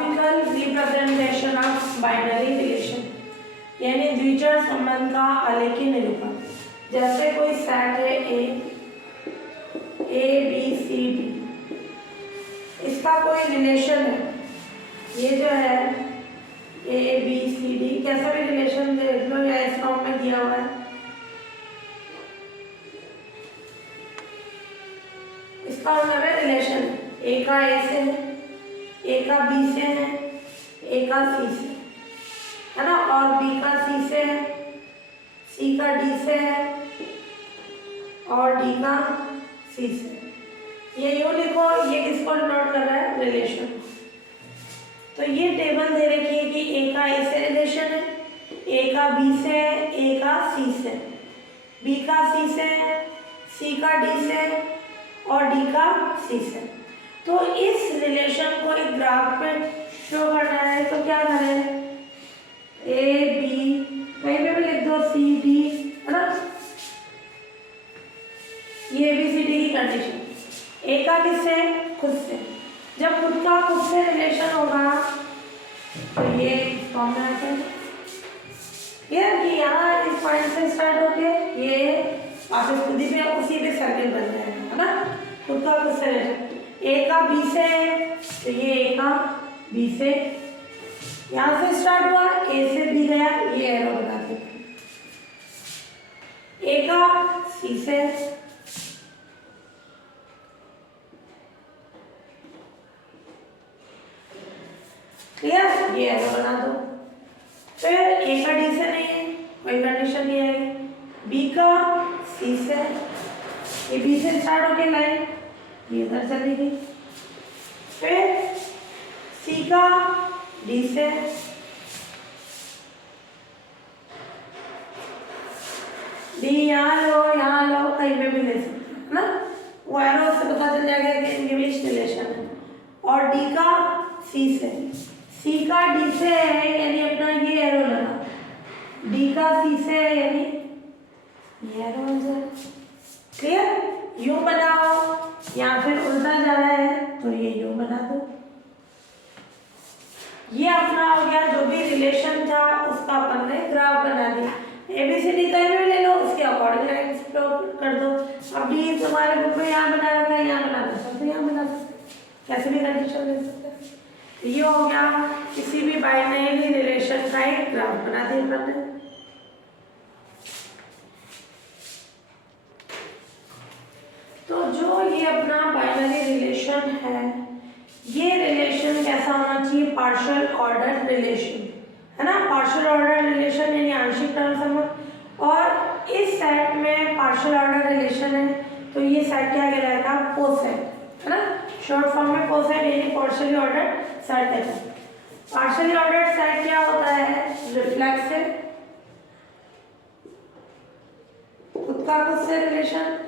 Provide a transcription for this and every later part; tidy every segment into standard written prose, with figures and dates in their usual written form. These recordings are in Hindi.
Graphical representation of binary relation, यानी द्विचर संबंध का आलेखी निरूपण। जैसे कोई सेट है ए बी सी डी, इसका कोई रिलेशन है, ये जो है ए बी सी डी, कैसा भी रिलेशन देख लो या इस फॉर्म में दिया हुआ है, इसका मतलब है रिलेशन। ए का ए से है, ए का बी से है, ए का सी से है ना, और बी का सी से है, सी का डी से है और डी का सी से। ये यूँ लिखो, ये किसको डिनोट कर रहा है, रिलेशन। तो ये टेबल दे रखी है कि ए का ए से रिलेशन है, ए का बी से है, ए का सी से, बी का सी से है, सी का डी से और डी का सी से। तो इस रिलेशन को एक ग्राफ पे शो करना है, तो क्या करें, ए बी कहीं पे भी लिख दो, सी डी, है ना, ये बी सी डी की कंडीशन। ए का किससे, खुद से। जब खुद का खुद से रिलेशन होगा तो ये फॉर्म में आते हैं, ये कि यहाँ इस पॉइंट से स्टार्ट होके ये वापस खुद ही पे उसी पे सर्किल बन जाएगा, है ना, खुद का खुद से रिलेशन। ए का बी से है तो ये ए का बी से, यहाँ से स्टार्ट हुआ, ए से बी गया, ये एरो बना दिया। ए का सी से, क्लियर, ये एरो बना दो। फिर ए का डी से नहीं है, कोई कंडीशन नहीं आएगी। बी का सी से, ये बी से स्टार्ट होके लाइन ये इधर चलेगी। फिर सी का डी से, डी यहाँ लो कहीं पे भी ले सकते हैं ना, वो एरो से पता चल जाएगा कि इनके बीच रिलेशन है। और डी का सी से, सी का डी से है यानी अपना ये एरो लगा, डी का सी से है यानी ये एरो बन जाएगा। क्लियर, यूं बनाओ या फिर उल्टा जा रहा है तो ये यूं बना दो। ये अपना हो गया, जो भी रिलेशन था उसका अपन ने ग्राफ बना दिया। एबीसीडी कहीं भी ले लो, उसके अकॉर्डिंग लाइन प्लॉट कर दो। अब डी तुम्हारे बुक में यहाँ बना रखा है, यहाँ बना सकते, यहाँ बना सकते, कैसे भी कंडीशन ले सकते हैं। ये हो गया किसी भी बाइनरी रिलेशन का एक ग्राफ बना दिया अपन ने। तो जो ये अपना बाइनरी रिलेशन है, ये रिलेशन कैसा होना चाहिए, पार्शियल ऑर्डर रिलेशन, है ना, पार्शियल ऑर्डर रिलेशन यानी आंशिक क्रम संबंध। और इस सेट में पार्शियल ऑर्डर रिलेशन है तो ये सेट क्या कहलाएगा, कोसेट, है ना, शॉर्ट फॉर्म में कोसेट यानी पार्शियली ऑर्डर सेट है। पार्शियली ऑर्डर सेट क्या होता है, रिफ्लेक्सिव, खुद का खुद से relation,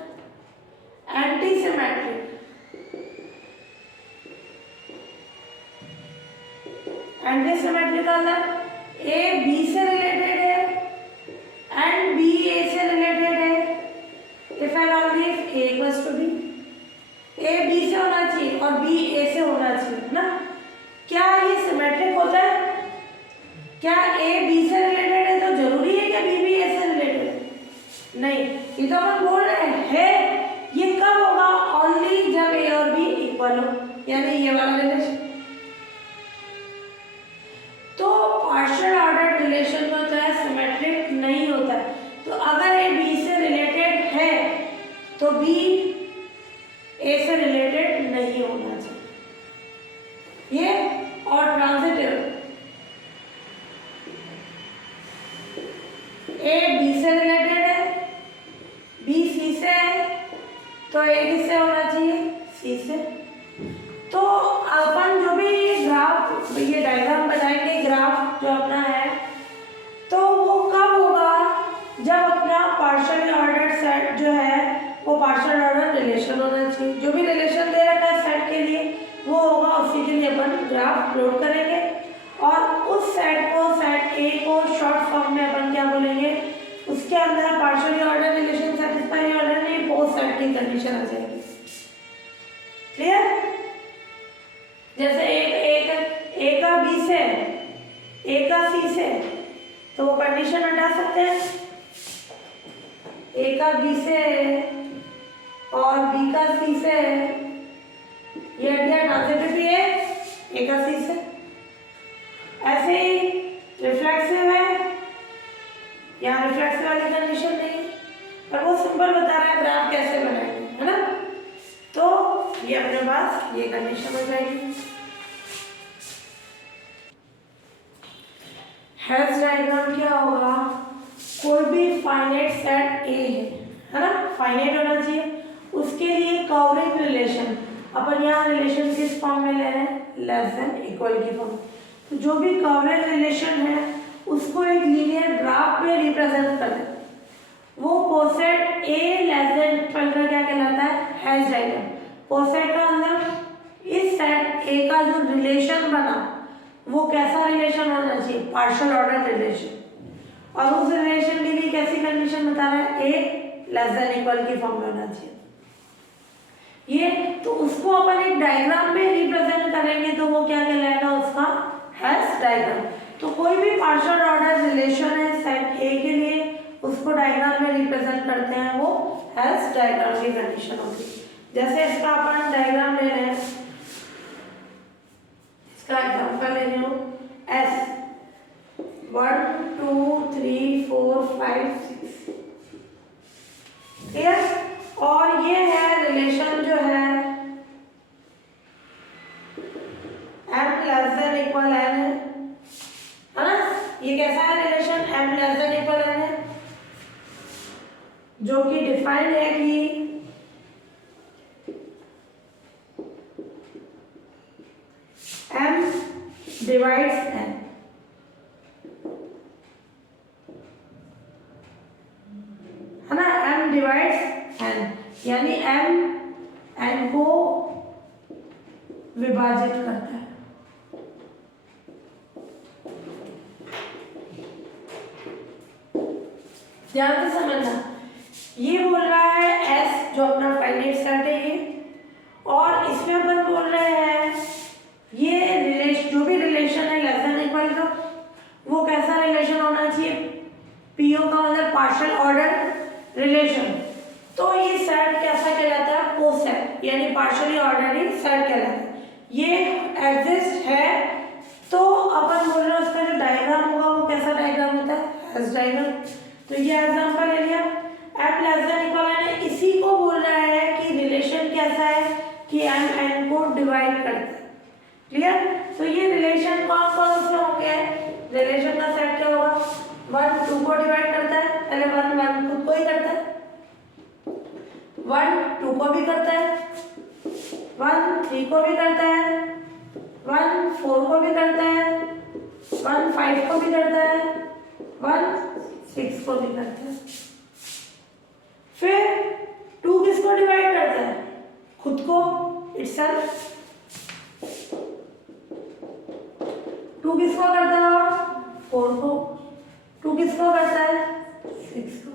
anti symmetric, anti symmetric का मतलब ए बी से रिलेटेड है एंड बी ए से रिलेटेड है, if and only if A equals to B. A B से होना चाहिए और बी ए से होना चाहिए ना। क्या ये सिमेट्रिक होता है, क्या ए बी से रिलेटेड है तो जरूरी है क्या बी भी ए से रिलेटेड है, नहीं, ये तो अपन बोल रहे हैं। ये कब होगा, ओनली जब ए और बी इक्वल हो, यानी ये वाला रिलेशन। तो पार्शियल ऑर्डर रिलेशन में होता है सिमेट्रिक नहीं होता है। तो अगर ए बी से रिलेटेड है तो बी ए से रिलेटेड नहीं होना चाहिए। ये और ट्रांजिटिव, ए बी से रिलेटेड है, बी सी से है तो ए किससे होना चाहिए, सी से। तो अपन जो भी ग्राफ, ये डायग्राम बनाएंगे, ग्राफ जो अपना है, तो वो कब होगा, जब अपना पार्शियल ऑर्डर सेट जो है वो पार्शियल ऑर्डर रिलेशन होना चाहिए। जो भी रिलेशन दे रखा है सेट के लिए वो होगा, उसी के लिए अपन ग्राफ प्लॉट करेंगे। और उस सेट को, सेट ए को शॉर्ट फॉर्म में अपन क्या बोलेंगे, उसके अंदर partially order relation satisfy order नहीं, पोस्ट सेट की कंडीशन आ जाएगी। क्लियर, जैसे एक का तो वो कंडीशन हटा सकते हैं। ए का बी से और बी का सी से, ये हट गया, ट्रांजिटिव भी है ए का सी से। ऐसे ही रिफ्लेक्सिव है, यहाँ रिफ्लेक्सिव वाली कंडीशन नहीं है, पर वो सिंपल बता रहा है ग्राफ कैसे बनाएंगे, है ना। तो ये अपने पास ये कंडीशन हो जाएगी। हेल्स डायग्राम क्या होगा, कोई भी फाइनाइट सेट ए है ना, फाइनाइट होना चाहिए, उसके लिए कवरिंग रिलेशन, अपन यहाँ रिलेशन किस फॉर्म में ले रहे हैं, लेस देन इक्वल की फॉर्म। तो जो भी कवरिंग रिलेशन है उसको एक लीनियर ग्राफ में रिप्रेजेंट कर दें, वो कोसेट ए लेस देन इक्वल का क्या कहलाता है, हेल्स डायग्राम। कोसेट का मतलब इस सेट ए का जो रिलेशन बना वो कैसा रिलेशन होना चाहिए, पार्शियल ऑर्डर रिलेशन, और उस रिलेशन के लिए कैसी कंडीशन बता रहा है, ए लेस देन इक्वल की फॉर्म में होना चाहिए। ये तो उसको अपन एक डायग्राम में रिप्रेजेंट करेंगे तो वो क्या कहलाएगा, उसका हेल्स डायग्राम। तो कोई भी पार्शियल ऑर्डर रिलेशन है सेट ए के लिए, उसको डायग्राम में रिप्रेजेंट करते हैं, वो हेल्स डायग्राम की कंडीशन होगी। जैसे इसका अपन डायग्राम ले रहे हैं, इसका एग्जांपल ले रही हूँ एस 1 2 3 4 5 6, क्लियर। और ये है रिलेशन जो है m less than equal n है ना। ये कैसा है relation, m less than equal n है, जो कि डिफाइंड है कि m डिवाइड्स n, है ना, m डिवाइड्स n, यानी m n को विभाजित करता है। ध्यान से समझना, ये बोल रहा है S जो अपना फाइनाइट सेट है ये, और इसमें अपन बोल रहे हैं ये रिलेशन, जो भी रिलेशन है लेस देन इक्वल का, वो कैसा रिलेशन होना चाहिए, पीओ का मतलब पार्शियल ऑर्डर रिलेशन। तो ये सेट कैसा कहलाता है, कोसेट, यानी पार्शियली ऑर्डरली सेट कहलाता है। ये एग्जिस्ट है तो अपन बोल रहे हैं उसका जो डायग्राम होगा वो कैसा डायग्राम होता है, हेल्स डायग्राम। तो ये एग्जांपल ले लिया, m less than equal n, इसी को बोल रहा है कि रिलेशन कैसा है कि m n को डिवाइड करता है, क्लियर। तो ये रिलेशन कौन कौन से होंगे, रिलेशन का सेट क्या होगा, 1 2 को डिवाइड करता है, पहले 1 1 खुद को ही करता है, 1 2 को भी करता है, 1 3 को भी करता है, 1 4 को भी करता है, 1 5 को भी करता है, 1 6 को भी करता है। फिर 2 किसको डिवाइड करता है, खुद को, इटसेल्फ। 2 किसको करता है, 4 को। 2 किसको करता है, 6 को।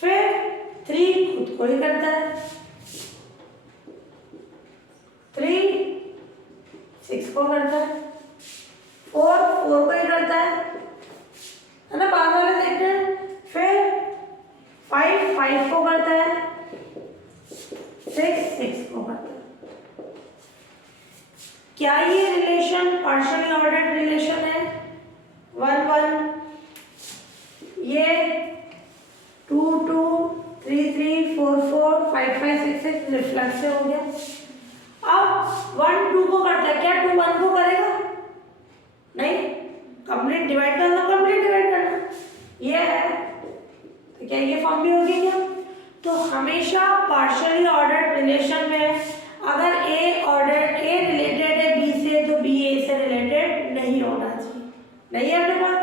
फिर 3 खुद को ही करता है, 3 6 को करता है, 4 4 को ही करता है ना, बाद वाले देखते हैं। फिर 5 5 को करता है, 6 6 को करता है। क्या ये रिलेशन पार्शियली ऑर्डर्ड रिलेशन है, 1 1, ये 2 2 3 3 4 4 5 5 6 6 रिफ्लेक्सिव हो गया। अब 1 2 को करता है, क्या 2 1 को करेगा, नहीं, कंप्लीट डिवाइड करना, कंप्लीट डिवाइड करना, ये है। तो क्या ये फॉर्म भी होगी क्या, तो हमेशा पार्शियली ऑर्डर्ड रिलेशन में अगर ए ऑर्डर ए रिलेटेड है बी से, तो बी ए से रिलेटेड नहीं होना चाहिए, नहीं है अपने पास।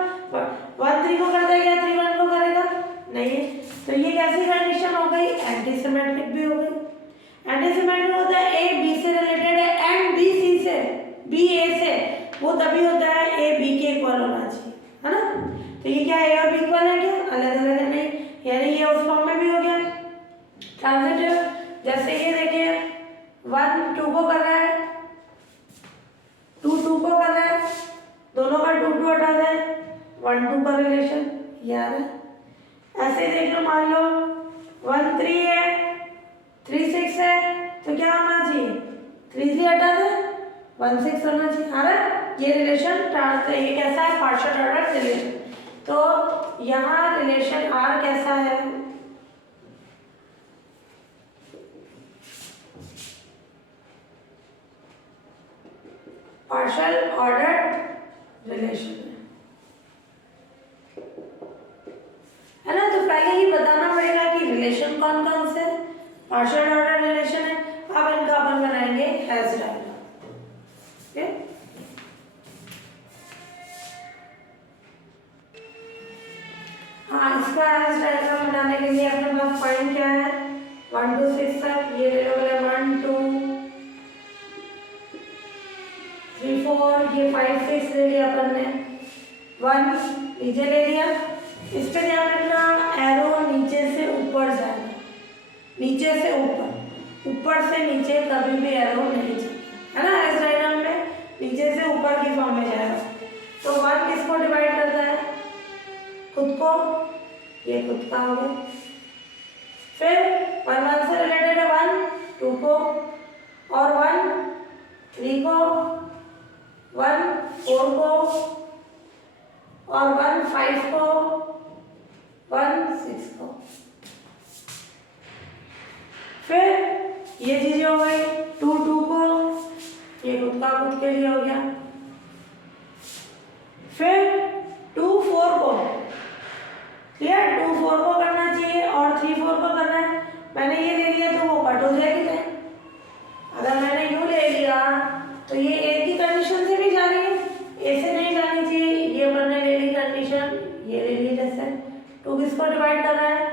1 3 को करता है, क्या 3 1 को करेगा, नहीं है। तो ये कैसी कंडीशन हो गई, एंटी सिमेट्रिक भी हो गई। एंटी सिमेट्रिक होता है ए बी से रिलेटेड है एंड बी सी से, बी ए से, वो तभी होता है ए बी के इक्वल होना चाहिए, है ना। तो ये क्या ए और बी इक्वल है क्या, अलग अलग है, नहीं, यानी ये उस फॉर्म में भी हो गया ट्रांजिटिव। जैसे ये देखिए 1 2 को कर रहा है, 2 2 को कर रहा है, दोनों का 2 2 1 2 का रिलेशन ये आ रहा है। ऐसे देख लो, मान लो 1 3 है, 3 6 है, तो क्या होना चाहिए, 3 3 हटा दे, 1 6 होना चाहिए। आ रहा है ये रिलेशन, ये कैसा है, पार्शियल ऑर्डर रिलेशन। तो यहाँ रिलेशन आर कैसा है, पार्शियल ऑर्डर रिलेशन है ना। तो पहले ही बताना पड़ेगा कि रिलेशन कौन कौन से पार्शियल ऑर्डर रिलेशन है। अब इनका अपन बनाएंगे हैश डायग्राम। ओके, हाँ, इसका हैश डायग्राम बनाने के लिए अपने पास पॉइंट क्या है, 1 2 6 तक ये ले लो, 1 2 3 4, ये 5 6 ले लिया अपन ने, 1 नीचे ले लिया। इस पे ध्यान रखना, एरो नीचे से ऊपर जाएगा, नीचे से ऊपर, ऊपर से नीचे कभी भी एरो नहीं जाएगा, है ना। हैश डायग्राम में नीचे से ऊपर की फॉर्म में जाएगा। तो 1 किसको डिवाइड करता है, खुद को, ये खुद का हो गया। फिर 1 1 से रिलेटेड है 1 2 को, और 1 3 को, 1 4 को, और 1 5 को, 1 6 को। फिर ये चीजें हो गई, 2 2 को, ये खुद का खुद के लिए हो गया। फिर 2 4 को, क्लियर, 2 4 को करना चाहिए और 3 4 को करना है। मैंने ये ले लिया तो वो कट हो जाएगी टाइम। अगर मैंने यू ले लिया तो ये ए की कंडीशन से भी जा रही है, ए से नहीं जानी चाहिए। ये मैंने ले ली कंडीशन, ये ले ली, जैसे 2 किसको डिवाइड कर रहा है,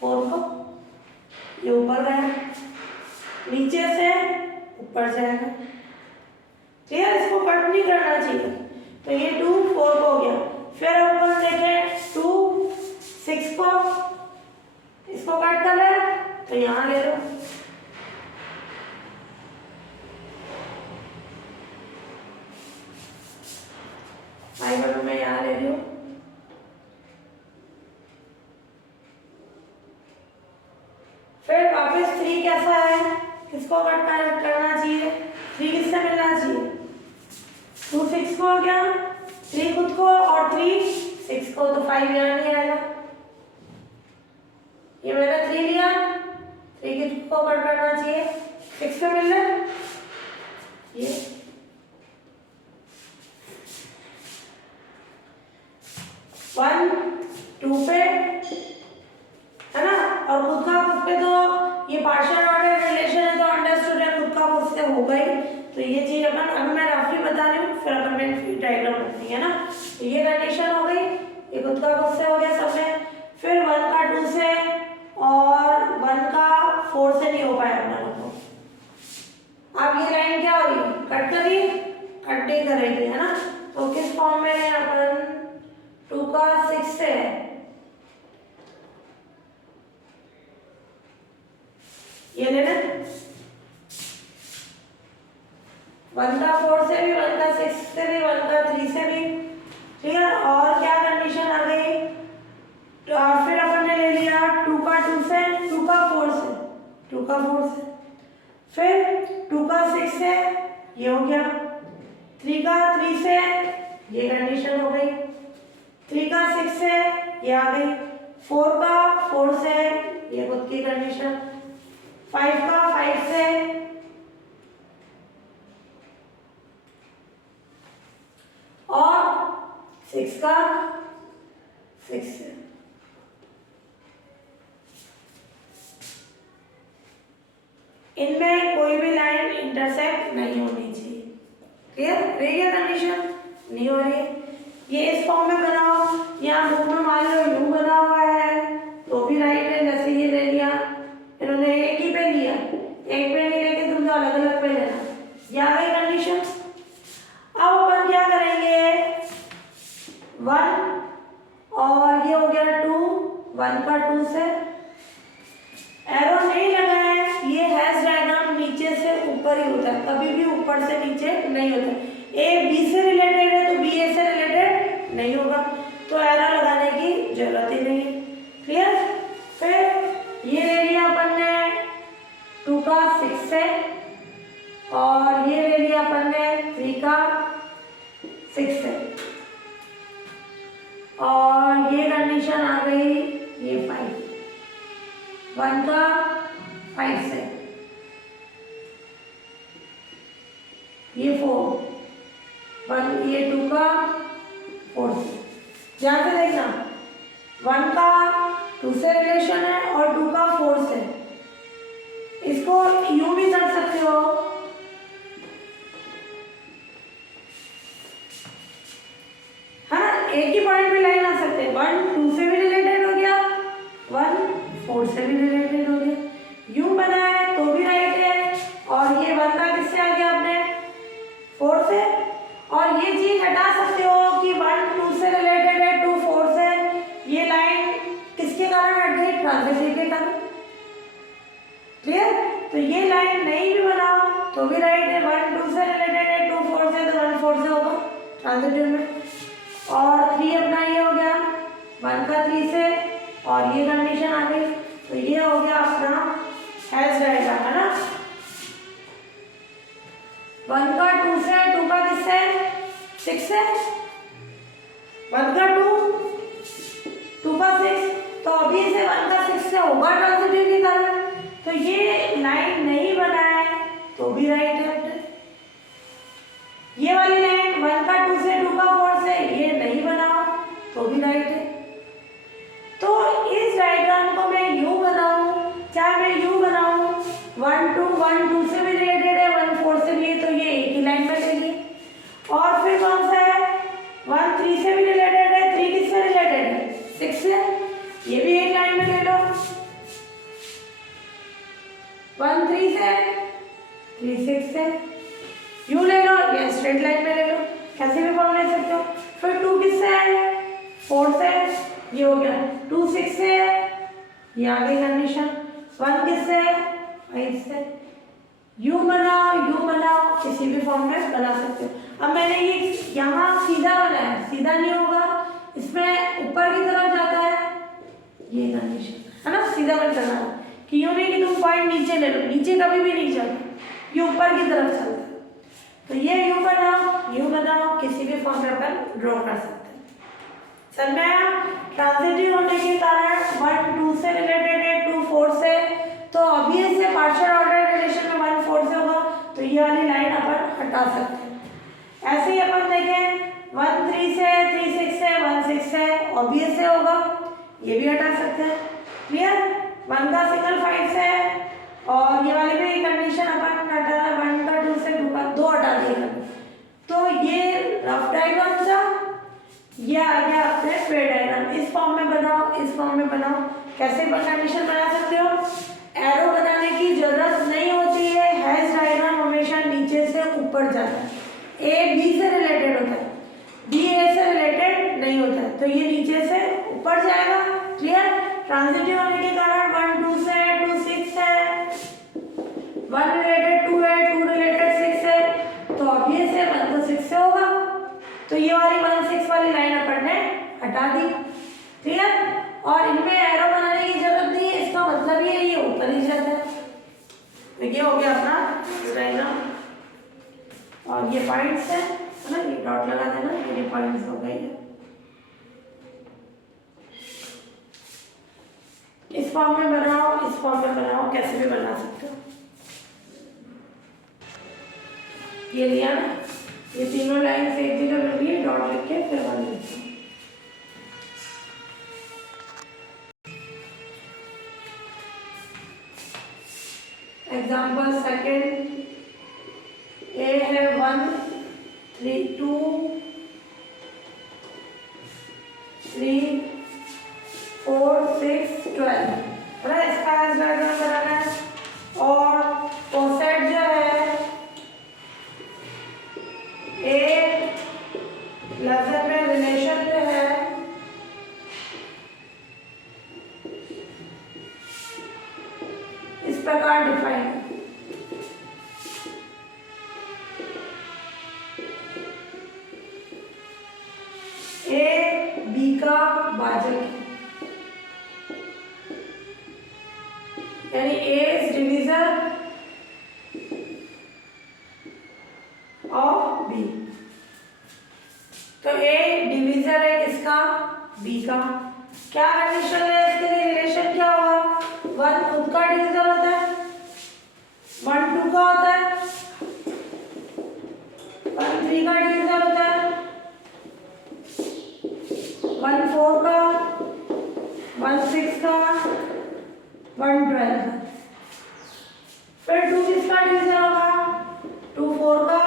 4 को, ये ऊपर गया, नीचे से ऊपर जाएगा, क्लियर, इसको कट नहीं करना चाहिए। तो ये 2 4 को हो गया। फिर अपन देखें 2 6 को, इसको कट कर रहा है तो यहाँ ले लो, आई बटन में यहाँ ले लो। फिर वापस 3 कैसा है, किसको कट करना चाहिए, 3 किससे मिलना चाहिए, 2 6 को हो गया, 3 खुद को और 3 6 को, तो 5 यहाँ नहीं आएगा। ये मैंने 3 लिया, 3 किसको कट करना चाहिए, 6 पे मिल रहा है, ये 1 2 पे, है ना। और खुद का खुद पे तो ये पार्शियल ऑर्डर रिलेशन है, तो अंडरस्टूड है, खुद का खुद से हो गई। तो ये चीज अपन, अभी मैं रफली बता रही हूँ, फिर अपन ने डायग्राम रखनी है ना। तो ये कंडीशन हो गई, ये खुद का खुद से हो गया सब में। फिर 1 का 2 से और 1 का 4 से नहीं हो पाया अपना लोग को। अब ये लाइन क्या हो रही है, कट करी, कट नहीं करेगी, है ना। तो किस फॉर्म में है, अपन 2 का 6 से है, ये लेना, 1 का 4 से भी, 1 का 6 से भी, 1 का 3 से भी, ठीक है। और क्या कंडीशन आ गई, तो फिर अपन ने ले लिया 2 का 2 से, 2 का 4 से, 2 का 4 से, फिर 2 का 6 से, ये हो गया, 3 का 3 से, ये कंडीशन हो गई, 3 का 6 से, ये आ गई, 4 का 4 से, ये खुद की कंडीशन, 5 का 5 से, और 6 का 6 से। इनमें कोई भी लाइन इंटरसेक्ट नहीं होनी चाहिए, क्लियर, रही है कंडीशन, नहीं हो रही है। ये इस फॉर्म में बनाओ, यहाँ बुक में मान लो यू बना हुआ है तो भी राइट है, जैसे ये ले लिया, इन्होंने एक ही पे लिया, एक पे नहीं लेके तुम तो अलग अलग पे लेना, ये आ गई कंडीशन। अब अपन क्या करेंगे, 1 और ये हो गया 2, 1 का 2 से, एरो नहीं लगा है, ये हैश डायग्राम नीचे से ऊपर ही होता है, कभी भी ऊपर से नीचे नहीं होता। ए बी से रिलेटेड है तो बी ए से रिलेटेड नहीं होगा, तो 6 से, और ये कंडीशन आ गई ये 5, 1 का 5 से, ये 4, 1 ये 2 का 4 से। ध्यान से देखना, 1 का 2 से रिलेशन है और 2 का 4 से। इसको यूं भी कर सकते हो, है ना, एक ही पॉइंट पे लाइन आ सकते हैं। 1 2 से भी रिलेटेड हो गया, 1 4 से भी रिलेटेड हो गया। यूं बना है तो भी राइट है, और ये 1 का किससे आ गया अपने 4 से। और ये चीज हटा सकते हो कि 1 2 से रिलेटेड है, 2 4 से। ये लाइन किसके कारण हट गई, ट्रांजिटिव के कारण। क्लियर, तो ये लाइन नहीं भी बनाओ तो भी राइट है। 1 2 से रिलेटेड है, 2 4 से, तो 1 4 से होगा ट्रांजिटिव में। और 3 अपना ये हो गया 1 का 3 से, और ये कंडीशन आ गई, तो ये हो गया अपना हैश डायग्राम, है ना। 1 का 2 से, 2 का किससे 6 से, 1 का 2 2 का 6, तो अभी से 1 का 6 से होगा ट्रांजिटिव के कारण। तो ये लाइन नहीं बना है तो भी राइट है। ये वाली लाइन 1 का 2 से, 2 का 4 से, ये नहीं बना तो भी राइट है। तो इस डायग्राम को मैं यूं बनाऊं, चाहे मैं यूं बनाऊं, 1 2 से भी रिलेटेड है, 1 4 से भी है, तो ये एक ही लाइन में ले ली। और फिर कौन सा है, 1 3 से भी रिलेटेड है, 3 किससे रिलेटेड है 6 से, ये भी एक लाइन में ले लो। 1 3 से, 3 6 से, यूं ले लो या स्ट्रेट लाइन में ले लो, कैसे भी फॉर्म ले सकते हो। फिर 2 किससे है 4 से, ये हो गया। 2 6 से, ये आ गई कंडीशन। 1 किससे 5 से। यूं बनाओ किसी भी फॉर्म में बना सकते हो। अब मैंने ये यहाँ सीधा बनाया, सीधा नहीं होगा, इसमें ऊपर की तरफ जाता है, ये कंडीशन है ना, सीधा मत करना कि यूं नहीं कि तुम पॉइंट नीचे ले लो, नीचे कभी भी नहीं चलता, ये ऊपर की तरफ चलता है। तो ये यूं बनाओ किसी भी फॉर्म में अपन ड्रॉ कर सकते हैं। समझ में आया। ट्रांजिटिव होने के कारण 1 2 से रिलेटेड है, 2 4 से, तो ऑब्वियस से पार्शियल ऑर्डर रिलेशन में 1 4 से होगा, तो ये वाली लाइन अपन हटा सकते हैं। ऐसे ही अपन देखें 1 3 से, 3 6 से, 1 6 से, ऑब्वियस से होगा, ये भी हटा सकते हैं। क्लियर, 1 का सिंगल 5 से, और ये वाली भी कंडीशन अपन हटाना, 1 का 2 से, 2 का 2 हटा दिया। तो ये रफ डायग्राम था, ये आ गया अपने पेड़ डायग्राम। इस फॉर्म में बनाओ, इस फॉर्म में बनाओ, कैसे कंडीशन बना सकते हो। एरो बनाने की जरूरत नहीं होती है, हैश डायग्राम हमेशा नीचे से ऊपर जाता है। ए बी से रिलेटेड होता है, बी ए से रिलेटेड नहीं होता है, तो ये नीचे से ऊपर जाएगा। क्लियर, ट्रांजिटिव होने के कारण 1 2 से, 2 6 है, 1 रिलेटेड 2 है, 2 रिलेटेड 6 है, तो ऑब्वियस है 1 तो 6 से होगा, तो ये वाली 1 6 वाली लाइन अपन ने हटा दी। क्लियर, और इनमें एरो बनाने की जरूरत नहीं है, इसका मतलब ये ऊपर ही जाता है। तो ये हो गया अपना डायग्राम, और ये पॉइंट्स है ना, ये डॉट लगा देना, ये पॉइंट्स हो गए। इस फॉर्म में बनाओ, इस फॉर्म में बनाओ, कैसे भी बना सकते हो। ये लिया ना, ये तीनों लाइन से एक जगह मिल गई, डॉट लिख के फिर बन लेते हैं। एग्जाम्पल सेकेंड, ए है 1 3 2 3 4 6 12, है इसका डायग्राम बनाना है। और कोसेट जो है ए लफ्ज़ में रिलेशन जो है इस प्रकार डिफाइन है। ए बी का भाजक है, यानी ए इज डिवीजर ऑफ बी। तो ए डिवीजर है किसका, बी का। क्या कंडीशन है इसके लिए, रिलेशन क्या होगा, 1 खुद का डिवीजर होता है, 1 2 का होता है, 1 3 का डिवीजर होता है, 1 4 का, 1 6 का, 1 12 का। फिर 2 किसका डिवीजर होगा, 2 4 का,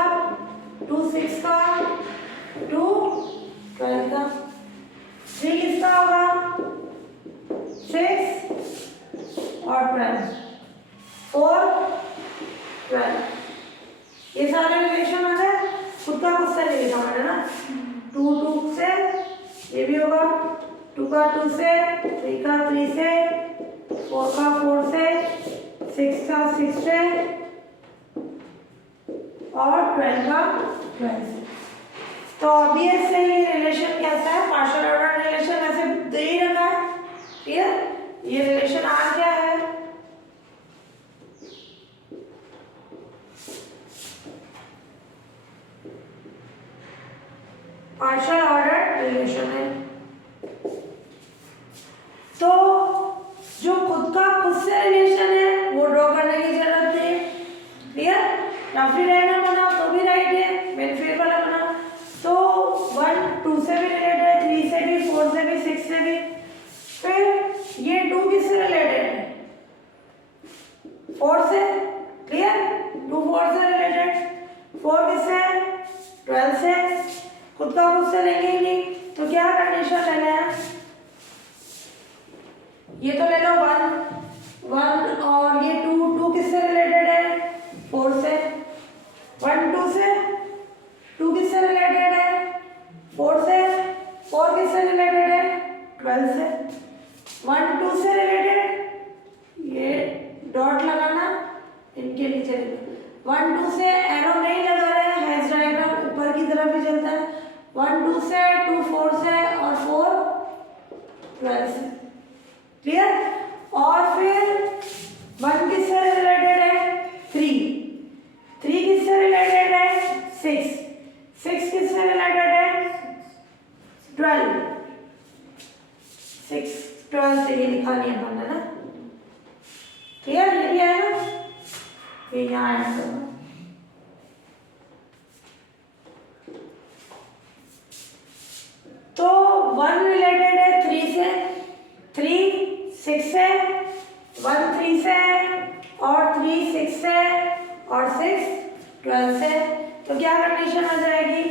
2 6 का, 2 12 का। 3 किसका होगा, 6 और 12, 4 12। ये सारे रिलेशन आ गए, खुद का खुद से नहीं लिखा मैंने ना, 2 2 से ये भी होगा, 2 का 2 से, 3 का 3 से, 4 का 4 से, 6 का 6 से और 12 का 12 से। तो ऑब्वियस है ये रिलेशन कैसा है, पार्शियल ऑर्डर रिलेशन ऐसे दे ही रखा है, क्लियर। ये रिलेशन आ क्या है, पार्शियल ऑर्डर रिलेशन है। तो जो खुद का खुद से रिलेशन है वो ड्रॉ करने की जरूरत नहीं है, क्लियर। या फिर डायग्राम बना तो भी राइट है, मैंने फिर वाला बना तो 1 2 से भी रिलेटेड है, 3 से भी, 4 से भी, 6 से भी। फिर ये 2 किससे रिलेटेड है, 4 से, क्लियर। 2 4 से रिलेटेड, 4 किससे है, 12 से। खुद का खुद से लेंगे ही नहीं तो क्या कंडीशन लेना है, ये तो ले लो 1 1 और ये 2 2 किससे रिलेटेड है, 4 से। 1 2 से, 2 किससे रिलेटेड है, 4 से, 4 किससे रिलेटेड है, 12 से। 1 2 से रिलेटेड, ये डॉट लगाना, इनके नीचे लिखो। 1 2 से एरो नहीं लगा रहे हैं, हैश डायग्राम ऊपर की तरफ ही चलता है। 1 2 से, 2 4 से और 4 12 से, क्लियर। और फिर 1 किससे रिलेटेड है, 3 3 किससे रिलेटेड है, 6 6 किससे रिलेटेड है, 12 6 12 से ये लिखा नहीं है हमने ना, क्लियर। ये भी आएगा, ये यहाँ ऐड करो। तो 1 रिलेटेड है 3 से, 3 6 से, 1 3 से और 3 6 से और 6 12 से। तो क्या कंडीशन आ जाएगी,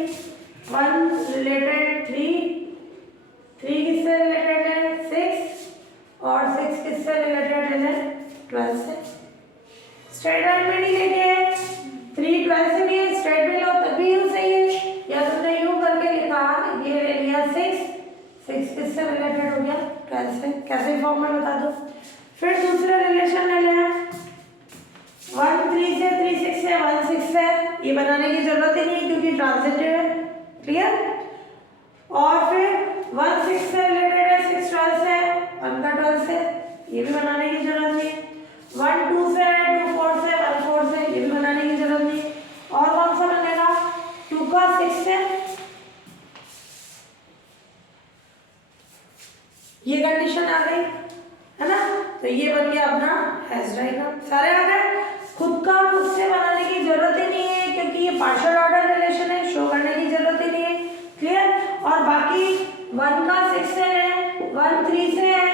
1 रिलेटेड 3 3 किससे रिलेटेड है, 6 और 6 किससे रिलेटेड है, 12 से। स्ट्रेट लाइन में नहीं लेके 3 12 से भी स्ट्रेट में लो तब भी यूं सही है, या तुमने यूं करके लिखा, ये ले लिया 6 6 किससे रिलेटेड हो गया, 12 से। कैसे फॉर्म में बता दो। फिर दूसरा रिलेशन ले लें, 1 3 से, 3 6 से, 1 6 से, ये बनाने की जरूरत ही नहीं क्योंकि ट्रांजिटिव है, क्लियर। और फिर 1 6 से रिलेटेड है, 6 12 से, 1 का 12 से, ये भी बनाने की जरूरत नहीं। 1 2 से, 2 4 से, 1 4 से, ये भी बनाने की जरूरत नहीं। और कौन सा बनेगा, 2 का 6 से, ये कंडीशन आ गई है ना। तो ये बन गया अपना हैश डायग्राम। सारे आ गए, खुद का खुद से बनाने की जरूरत ही नहीं है क्योंकि ये पार्शियल ऑर्डर रिलेशन है, शो करने की जरूरत ही नहीं है, क्लियर। और बाकी 1 का 6 से है, 1 3 से है,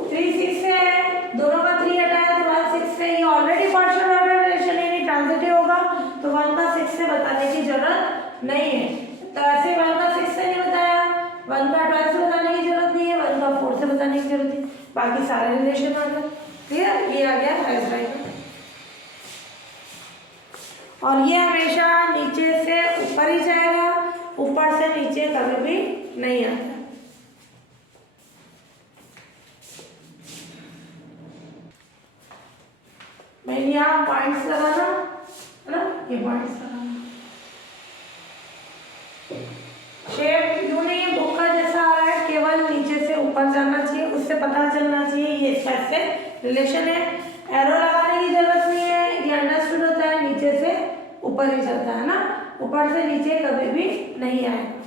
3 6 से है, दोनों का 3 हटाया तो 1 6 से, ये ऑलरेडी पार्शियल ऑर्डर रिलेशन है, ये ट्रांजिटिव होगा तो 1 का 6 से बताने की जरूरत नहीं है। तो ऐसे 1 का 6 से नहीं बताया, 1 का 12 से बताने की जरूरत नहीं है, 1 का 4 से बताने की जरूरत है, बाकी सारे रिलेशन आ गए, क्लियर। ये आ गया हैश डायग्राम। और ये हमेशा नीचे से ऊपर ही जाएगा, ऊपर से नीचे कभी भी नहीं आता। मैंने यहाँ पॉइंट्स लगाना है ना, ये पॉइंट्स लगाना, शेप यूं नहीं है बुक का जैसा आ रहा है, केवल नीचे से ऊपर जाना चाहिए, उससे पता चलना चाहिए ये इसका से रिलेशन है। एरो लगाने की जरूरत नहीं है, ये अंडरस्टूड होता है, नीचे से ऊपर ही चलता है ना, ऊपर से नीचे कभी भी नहीं आएगा।